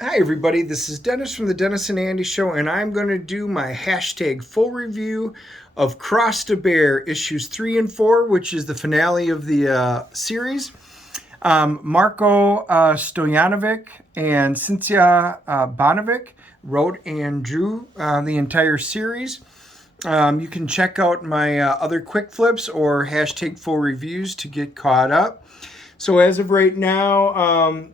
Hi everybody, this is Dennis from the Dennis and Andy Show, and I'm going to do my hashtag full review of Cross to Bear issues 3 and 4, which is the finale of the series. Marko Stojanovic and Sinisa Banovic wrote and drew the entire series. You can check out my other quick flips or hashtag full reviews to get caught up. So as of right now,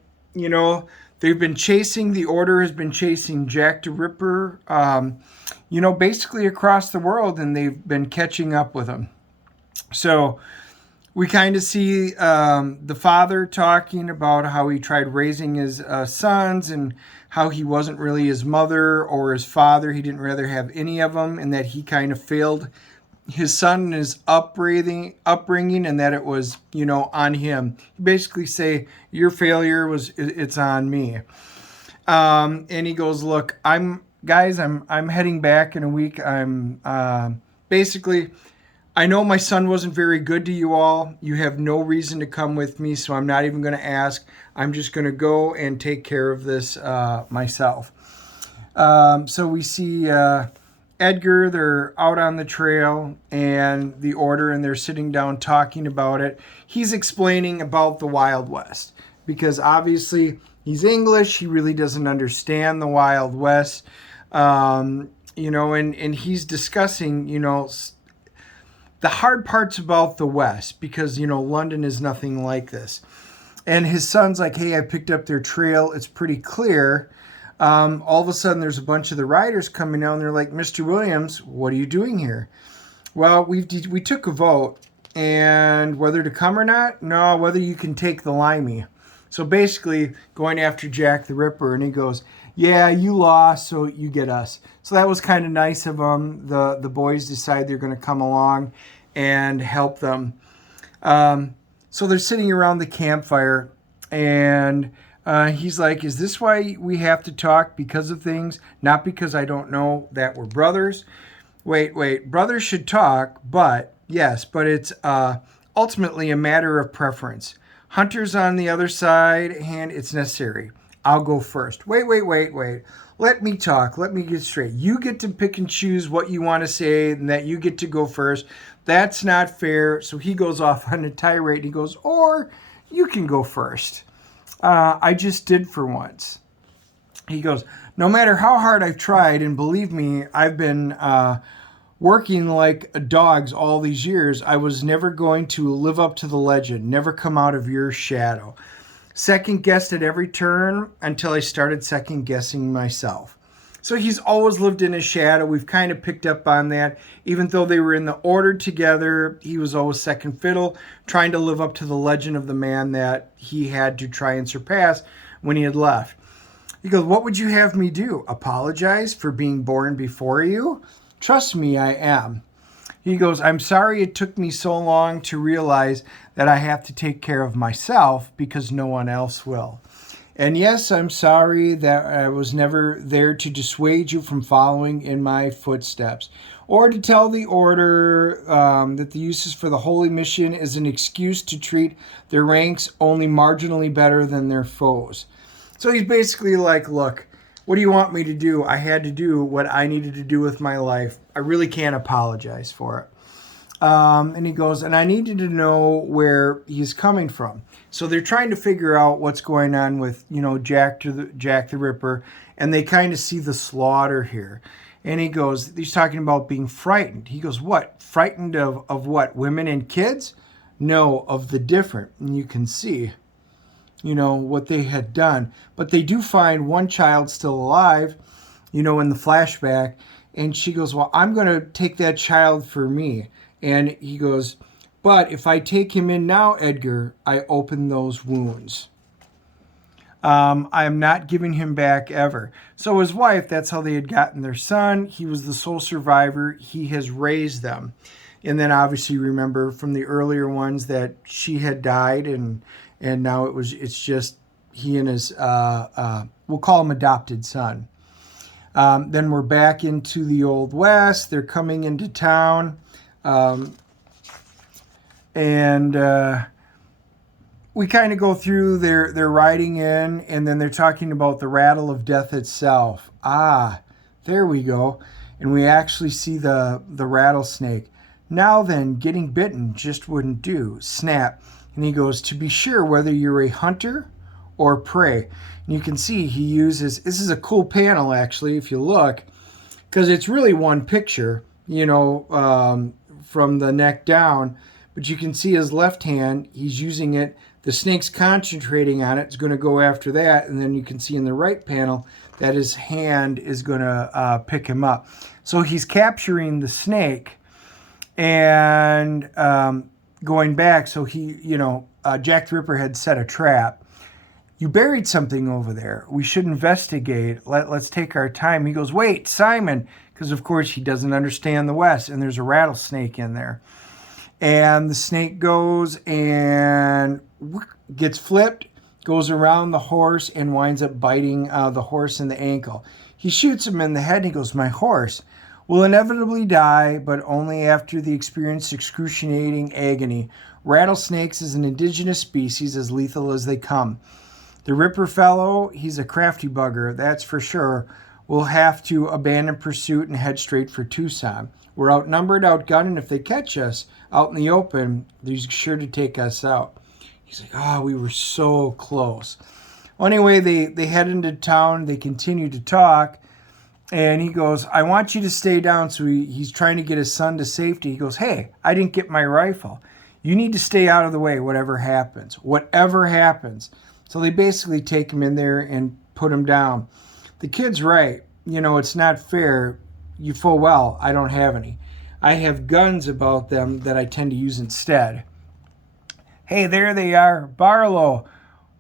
they've been chasing, the Order has been chasing Jack the Ripper, basically across the world, and they've been catching up with him. So we kind of see the father talking about how he tried raising his sons and how he wasn't really his mother or his father. He didn't rather have any of them, and that he kind of failed his son and his upbringing, and that it was, on him. He basically say, your failure it's on me. And he goes, look, I'm heading back in a week. I'm basically, I know my son wasn't very good to you all. You have no reason to come with me, so I'm not even going to ask. I'm just going to go and take care of this myself. So we see Edgar, they're out on the trail, and the Order, and they're sitting down talking about it. He's explaining about the Wild West, because obviously he's English. He really doesn't understand the Wild West. And he's discussing, the hard parts about the West, because, London is nothing like this. And his son's like, hey, I picked up their trail. It's pretty clear. All of a sudden, there's a bunch of the riders coming down. They're like, Mr. Williams, what are you doing here? Well, we took a vote, and whether to come or not, no, whether you can take the limey. So basically, going after Jack the Ripper, and he goes, yeah, you lost, so you get us. So that was kind of nice of them. The boys decide they're going to come along and help them. So they're sitting around the campfire, and he's like, is this why we have to talk? Because of things? Not because I don't know that we're brothers. Wait. Brothers should talk, but yes, but it's ultimately a matter of preference. Hunter's on the other side, and it's necessary. I'll go first. Wait. Let me talk. Let me get straight. You get to pick and choose what you want to say, and that you get to go first. That's not fair. So he goes off on a tirade. He goes, or you can go first. I just did for once. He goes, no matter how hard I've tried, and believe me, I've been working like dogs all these years, I was never going to live up to the legend, never come out of your shadow. Second guessed at every turn until I started second guessing myself. So he's always lived in his shadow. We've kind of picked up on that. Even though they were in the Order together, he was always second fiddle, trying to live up to the legend of the man that he had to try and surpass when he had left. He goes, what would you have me do? Apologize for being born before you? Trust me, I am. He goes, I'm sorry it took me so long to realize that I have to take care of myself because no one else will. And yes, I'm sorry that I was never there to dissuade you from following in my footsteps, or to tell the Order that the uses for the holy mission is an excuse to treat their ranks only marginally better than their foes. So he's basically like, look, what do you want me to do? I had to do what I needed to do with my life. I really can't apologize for it. And he goes, and I needed to know where he's coming from. So they're trying to figure out what's going on with, Jack the Ripper, and they kind of see the slaughter here. And he goes, he's talking about being frightened. He goes, what? Frightened of what? Women and kids? No, of the different. And you can see, what they had done. But they do find one child still alive, in the flashback. And she goes, well, I'm going to take that child for me. And he goes, but if I take him in now, Edgar, I open those wounds. I am not giving him back ever. So his wife, that's how they had gotten their son. He was the sole survivor. He has raised them. And then obviously remember from the earlier ones that she had died, and now it's just he and his, we'll call him adopted son. Then we're back into the Old West. They're coming into town. And we kind of go through their riding in, and then they're talking about the rattle of death itself. Ah, there we go. And we actually see the rattlesnake. Now then, getting bitten just wouldn't do. Snap. And he goes, to be sure whether you're a hunter or prey. And you can see he uses, this is a cool panel actually, if you look, because it's really one picture, from the neck down. But you can see his left hand, he's using it. The snake's concentrating on it. It's going to go after that. And then you can see in the right panel that his hand is going to pick him up. So he's capturing the snake and going back. So he, Jack the Ripper had set a trap. You buried something over there. We should investigate. Let's take our time. He goes, wait, Simon, because of course he doesn't understand the West, and there's a rattlesnake in there. And the snake goes and gets flipped, goes around the horse, and winds up biting the horse in the ankle. He shoots him in the head, and he goes, my horse will inevitably die, but only after the experienced excruciating agony. Rattlesnakes is an indigenous species, as lethal as they come. The Ripper fellow, he's a crafty bugger, that's for sure. We'll have to abandon pursuit and head straight for Tucson. We're outnumbered, outgunned, and if they catch us out in the open, they're sure to take us out. He's like, we were so close. Well, anyway, they head into town. They continue to talk. And he goes, I want you to stay down. So he's trying to get his son to safety. He goes, hey, I didn't get my rifle. You need to stay out of the way, whatever happens. Whatever happens. So they basically take him in there and put him down. The kid's right. It's not fair. You full well, I don't have any. I have guns about them that I tend to use instead. Hey, there they are. Barlow,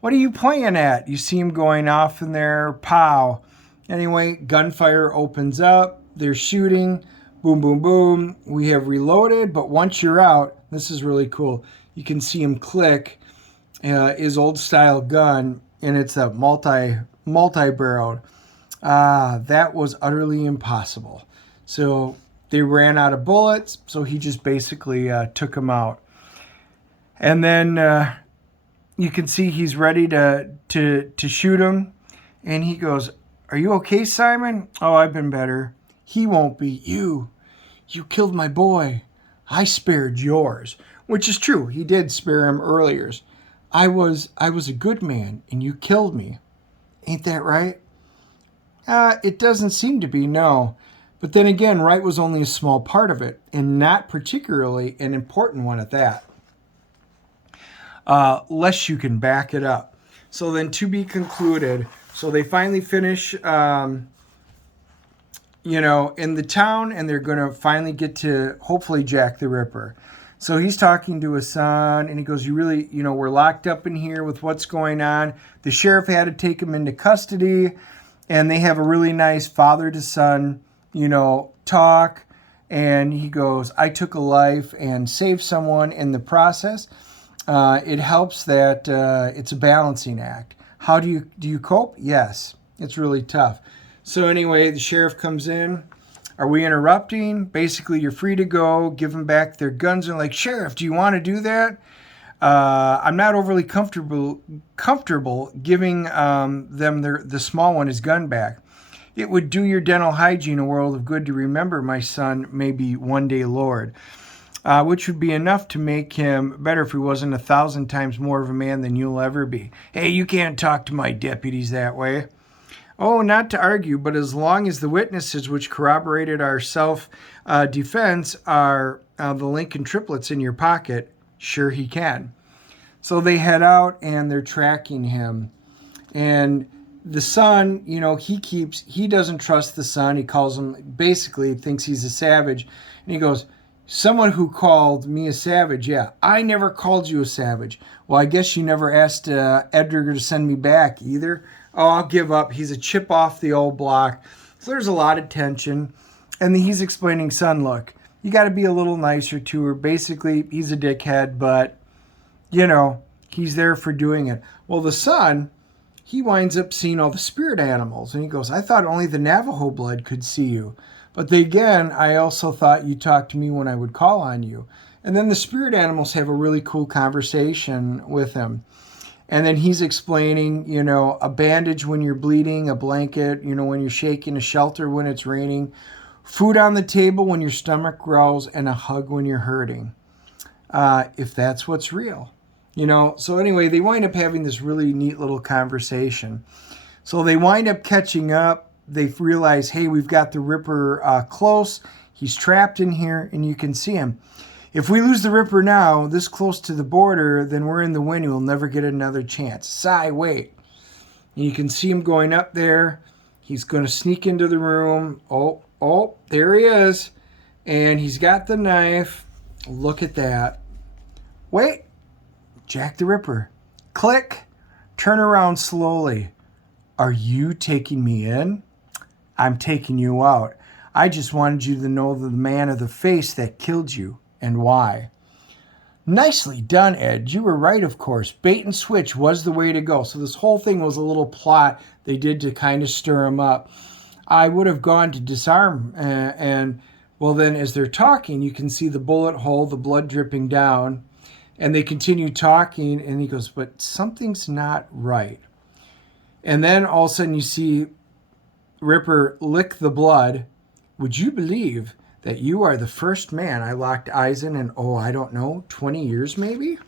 what are you playing at? You see him going off in there. Pow. Anyway, gunfire opens up. They're shooting. Boom, boom, boom. We have reloaded, but once you're out, this is really cool. You can see him click his old style gun, and it's a multi-barreled. That was utterly impossible. So they ran out of bullets, so he just basically took them out. And then you can see he's ready to shoot him, and he goes, are you okay, Simon? Oh, I've been better. He won't be. You killed my boy. I spared yours, which is true. He did spare him earlier. I was a good man, and you killed me. Ain't that right? It doesn't seem to be, no. But then again, right was only a small part of it, and not particularly an important one at that. Lest you can back it up. So then to be concluded, so they finally finish, in the town, and they're going to finally get to, hopefully, Jack the Ripper. So he's talking to his son, and he goes, you really, we're locked up in here with what's going on. The sheriff had to take him into custody, and they have a really nice father to son, talk. And he goes, I took a life and saved someone in the process. It helps that it's a balancing act. How do you cope? Yes, it's really tough. So anyway, the sheriff comes in. Are we interrupting? Basically, you're free to go. Give them back their guns. And like, Sheriff, do you want to do that? I'm not overly comfortable giving them the small one his gun back. It would do your dental hygiene a world of good to remember my son may be one day Lord, which would be enough to make him better if he wasn't 1,000 times more of a man than you'll ever be. Hey, you can't talk to my deputies that way. Oh, not to argue, but as long as the witnesses which corroborated our self-defense are the Lincoln triplets in your pocket, sure he can. So they head out, and they're tracking him. And the son, he doesn't trust the son. He calls him, basically thinks he's a savage. And he goes, someone who called me a savage, yeah, I never called you a savage. Well, I guess you never asked Edgar to send me back either. Oh, I'll give up. He's a chip off the old block. So there's a lot of tension. And he's explaining, son, look, you got to be a little nicer to her. Basically, he's a dickhead, but, he's there for doing it. Well, the son, he winds up seeing all the spirit animals. And he goes, I thought only the Navajo blood could see you. But again, I also thought you talked to me when I would call on you. And then the spirit animals have a really cool conversation with him. And then he's explaining, a bandage when you're bleeding, a blanket, when you're shaking, a shelter when it's raining, food on the table when your stomach growls, and a hug when you're hurting. If that's what's real. So anyway, they wind up having this really neat little conversation. So they wind up catching up. They realize, hey, we've got the Ripper close. He's trapped in here, and you can see him. If we lose the Ripper now, this close to the border, then we're in the wind. We'll never get another chance. Sigh, wait. And you can see him going up there. He's going to sneak into the room. Oh, there he is. And he's got the knife. Look at that. Wait. Jack the Ripper. Click. Turn around slowly. Are you taking me in? I'm taking you out. I just wanted you to know the man of the face that killed you and why. Nicely done, Ed. You were right, of course. Bait and switch was the way to go. So this whole thing was a little plot they did to kind of stir him up. I would have gone to disarm and well, then as they're talking, you can see the bullet hole, the blood dripping down, and they continue talking, and he goes, but something's not right. And then all of a sudden you see Ripper lick the blood. Would you believe that you are the first man I locked eyes in, I don't know, 20 years maybe?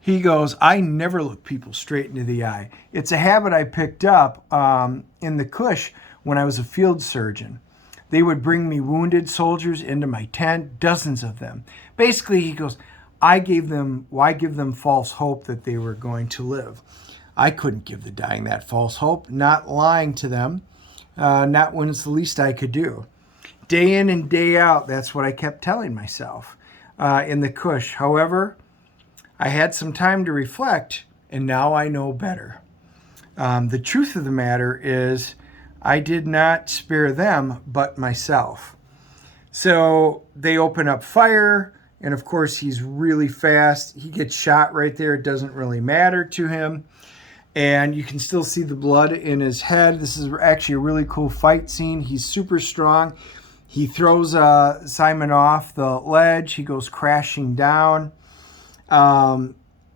He goes, I never look people straight into the eye. It's a habit I picked up in the Cush when I was a field surgeon. They would bring me wounded soldiers into my tent, dozens of them. Basically, he goes, why give them false hope that they were going to live? I couldn't give the dying that false hope, not lying to them, not when it's the least I could do. Day in and day out, that's what I kept telling myself in the Cush. However, I had some time to reflect, and now I know better. The truth of the matter is I did not spare them, but myself. So they open up fire, and of course he's really fast. He gets shot right there. It doesn't really matter to him. And you can still see the blood in his head. This is actually a really cool fight scene. He's super strong. He throws Simon off the ledge. He goes crashing down.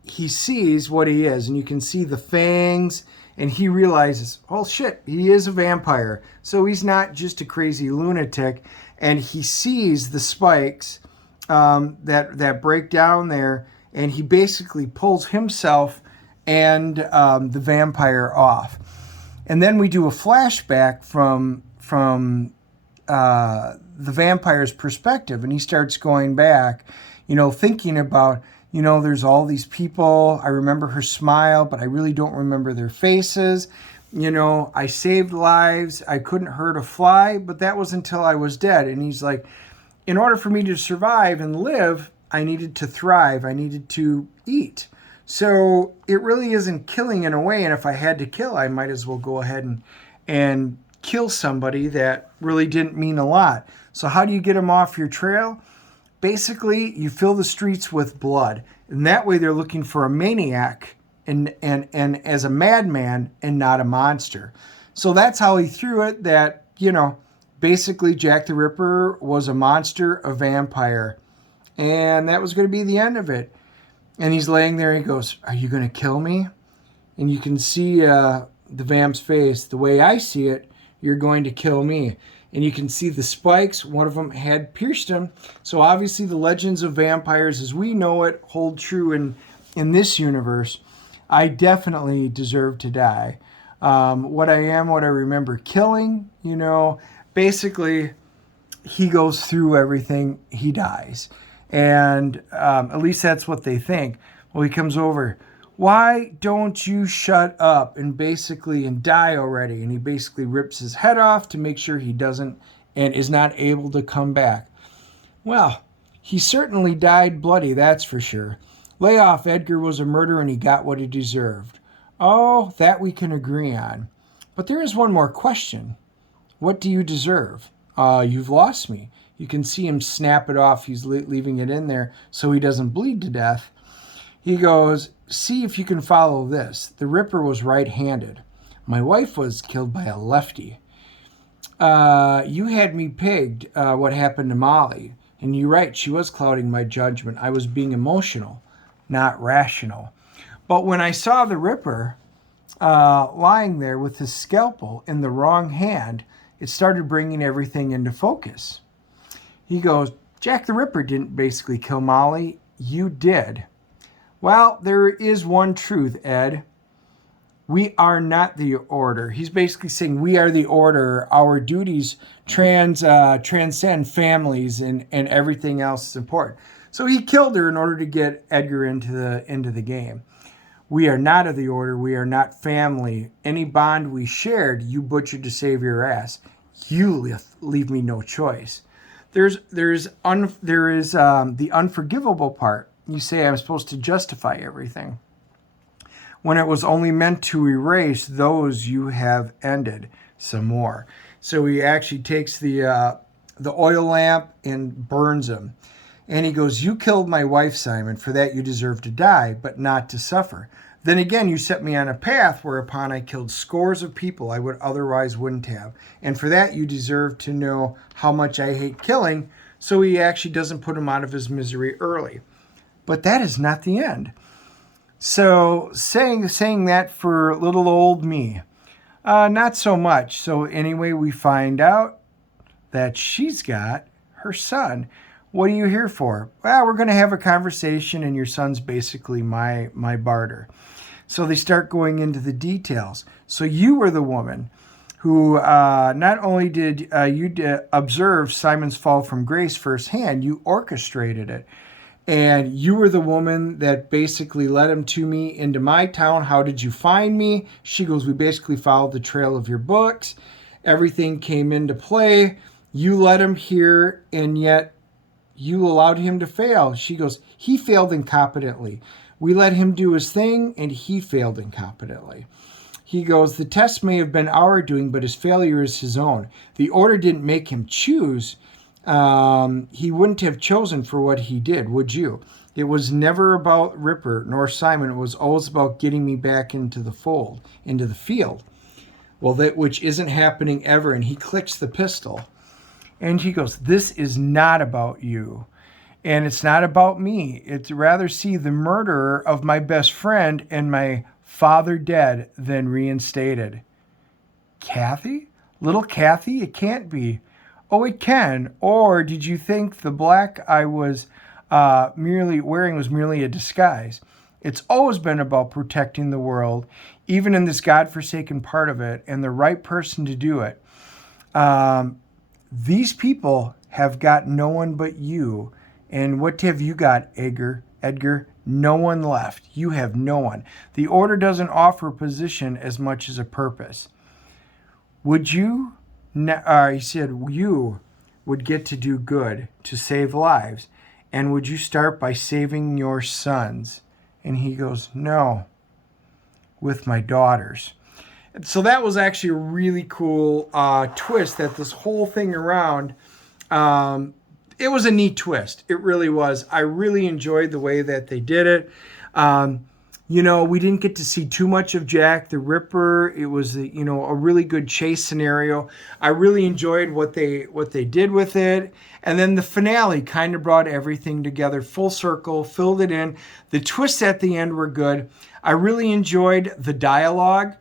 He sees what he is, and you can see the fangs, and he realizes, oh shit, he is a vampire. So he's not just a crazy lunatic, and he sees the spikes that break down there, and he basically pulls himself and the vampire off. And then we do a flashback from the vampire's perspective, and he starts going back, thinking about, there's all these people. I remember her smile, but I really don't remember their faces. I saved lives. I couldn't hurt a fly, but that was until I was dead. And he's like, in order for me to survive and live, I needed to thrive. I needed to eat. So it really isn't killing in a way. And if I had to kill, I might as well go ahead and kill somebody that really didn't mean a lot. So how do you get them off your trail? Basically, you fill the streets with blood. And that way they're looking for a maniac and as a madman and not a monster. So that's how he threw it, that, basically Jack the Ripper was a monster, a vampire. And that was going to be the end of it. And he's laying there and he goes, are you going to kill me? And you can see the vamp's face. The way I see it, you're going to kill me. And you can see the spikes. One of them had pierced him. So obviously the legends of vampires as we know it hold true in this universe. I definitely deserve to die. What I remember killing, basically he goes through everything, he dies. And at least that's what they think. Well, he comes over. Why don't you shut up and die already? And he basically rips his head off to make sure he doesn't and is not able to come back. Well, he certainly died bloody, that's for sure. Lay off, Edgar was a murderer and he got what he deserved. Oh, that we can agree on. But there is one more question. What do you deserve? You've lost me. You can see him snap it off. He's leaving it in there so he doesn't bleed to death. He goes, see if you can follow this. The Ripper was right-handed. My wife was killed by a lefty. You had me pegged what happened to Molly. And you're right, she was clouding my judgment. I was being emotional, not rational. But when I saw the Ripper lying there with his scalpel in the wrong hand, it started bringing everything into focus. He goes, Jack the Ripper didn't basically kill Molly. You did. Well, there is one truth, Ed. We are not the order. He's basically saying we are the order. Our duties transcend families, and everything else is important. So he killed her in order to get Edgar into the game. We are not of the order. We are not family. Any bond we shared, you butchered to save your ass. You leave me no choice. There is the unforgivable part. You say I'm supposed to justify everything, when it was only meant to erase those you have ended some more. So he actually takes the oil lamp and burns him. And he goes, you killed my wife, Simon. For that you deserve to die, but not to suffer. Then again, you set me on a path whereupon I killed scores of people I would otherwise wouldn't have. And for that you deserve to know how much I hate killing. So he actually doesn't put him out of his misery early. But that is not the end. So saying that for little old me, not so much. So anyway, we find out that she's got her son. What are you here for? Well, we're going to have a conversation, and your son's basically my barter. So they start going into the details. So you were the woman who not only did you observe Simon's fall from grace firsthand, you orchestrated it. And you were the woman that basically led him to me into my town. How did you find me? She goes, we basically followed the trail of your books. Everything came into play. You led him here, and yet you allowed him to fail. She goes, he failed incompetently. We let him do his thing, and he failed incompetently. He goes, the test may have been our doing, but his failure is his own. The order didn't make him choose. He wouldn't have chosen for what he did, would you? It was never about Ripper nor Simon. It was always about getting me back into the fold, into the field. Well, that which isn't happening ever. And he clicks the pistol. And he goes, this is not about you. And it's not about me. It's rather see the murderer of my best friend and my father dead than reinstated. Kathy? Little Kathy? It can't be. Oh, it can. Or did you think the black I was merely wearing was merely a disguise? It's always been about protecting the world, even in this godforsaken part of it, and the right person to do it. These people have got no one but you. And what have you got, Edgar? No one left. You have no one. The order doesn't offer a position as much as a purpose. Would you... he said, you would get to do good, to save lives. And would you start by saving your sons? And he goes, no, with my daughters. So that was actually a really cool twist, that this whole thing around, it was a neat twist. It really was. I really enjoyed the way that they did it. We didn't get to see too much of Jack the Ripper. It was, a really good chase scenario. I really enjoyed what they did with it. And then the finale kind of brought everything together full circle, filled it in. The twists at the end were good. I really enjoyed the dialogue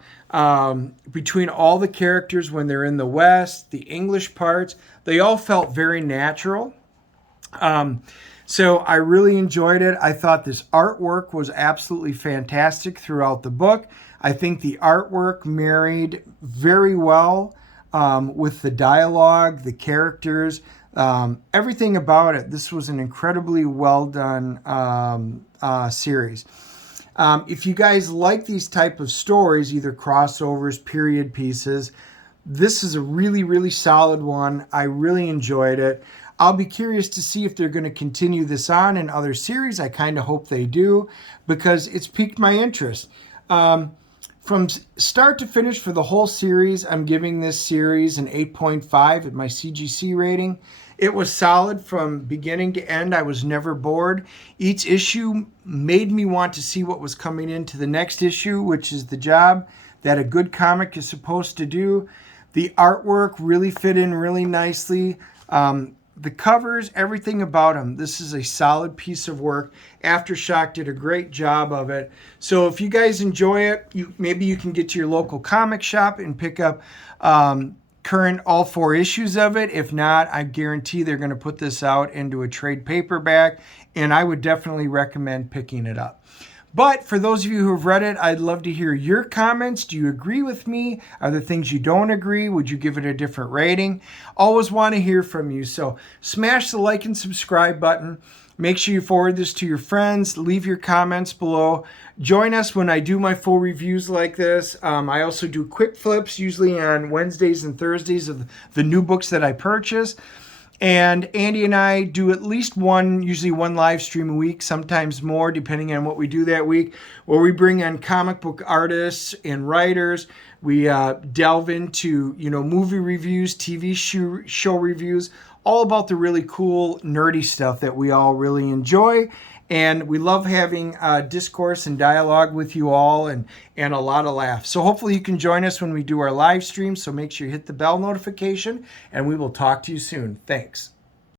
between all the characters when they're in the West, the English parts. They all felt very natural. So I really enjoyed it. I thought this artwork was absolutely fantastic throughout the book. I think the artwork married very well with the dialogue, the characters, everything about it. This was an incredibly well done series. If you guys like these type of stories, either crossovers, period pieces, this is a really, really solid one. I really enjoyed it. I'll be curious to see if they're going to continue this on in other series. I kind of hope they do, because it's piqued my interest. From start to finish for the whole series, I'm giving this series an 8.5 at my CGC rating. It was solid from beginning to end. I was never bored. Each issue made me want to see what was coming into the next issue, which is the job that a good comic is supposed to do. The artwork really fit in really nicely. the covers, everything about them. This is a solid piece of work. AfterShock did a great job of it. So if you guys enjoy it, maybe you can get to your local comic shop and pick up current all 4 issues of it. If not, I guarantee they're going to put this out into a trade paperback, and I would definitely recommend picking it up. But for those of you who have read it, I'd love to hear your comments. Do you agree with me? Are there things you don't agree? Would you give it a different rating? Always want to hear from you. So smash the like and subscribe button. Make sure you forward this to your friends. Leave your comments below. Join us when I do my full reviews like this. I also do quick flips, usually on Wednesdays and Thursdays, of the new books that I purchase. And Andy and I do at least usually one live stream a week, sometimes more, depending on what we do that week, where we bring on comic book artists and writers. We delve into, movie reviews, TV show reviews, all about the really cool, nerdy stuff that we all really enjoy. And we love having discourse and dialogue with you all, and a lot of laughs. So hopefully you can join us when we do our live stream. So make sure you hit the bell notification, and we will talk to you soon. Thanks.